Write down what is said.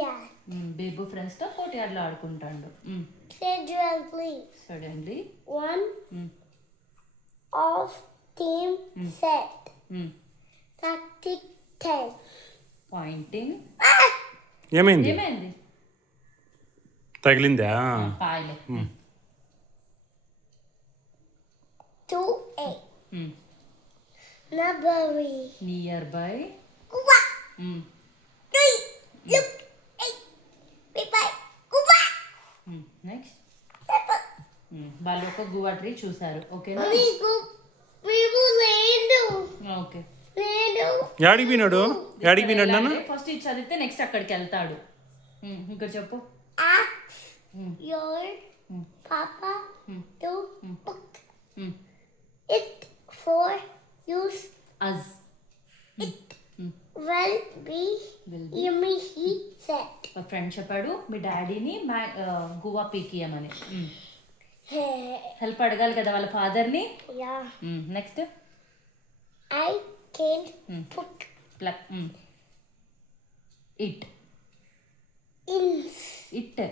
Yeah. బేబు ఫ్రెండ్స్తో కోటియాడ్లో ఆడుకుంటాడు. Suddenly, suddenly one of team said, tactic 10. Pointing. ఏమైంది? ఏమైంది? తగిలిందా? పాయలే. 2A. Nursery. Nearby. Kuba. 3. Look. 8. Bye. Kuba. Next 7. వాళ్ళు ఒక గువా ట్రీ చూసారు. ఓకేనా? People లేదు. ఓకే. లేదు. యాడికి పోయినాడు నాన్న? ఫస్ట్ ఇది చదివితే నెక్స్ట్ అక్కడికి వెళ్తాడు. ఇంకా చెప్పు. Ask your papa to book it for use. అజ్ It will be yummy, he said. ఒక ఫ్రెండ్ చెప్పాడు మీ డాడీని గువా పీకియమని. హెల్ప్ అడగాలి కదా వాళ్ళ ఫాదర్ని. Yeah. Next I can't put pluck. It ins. It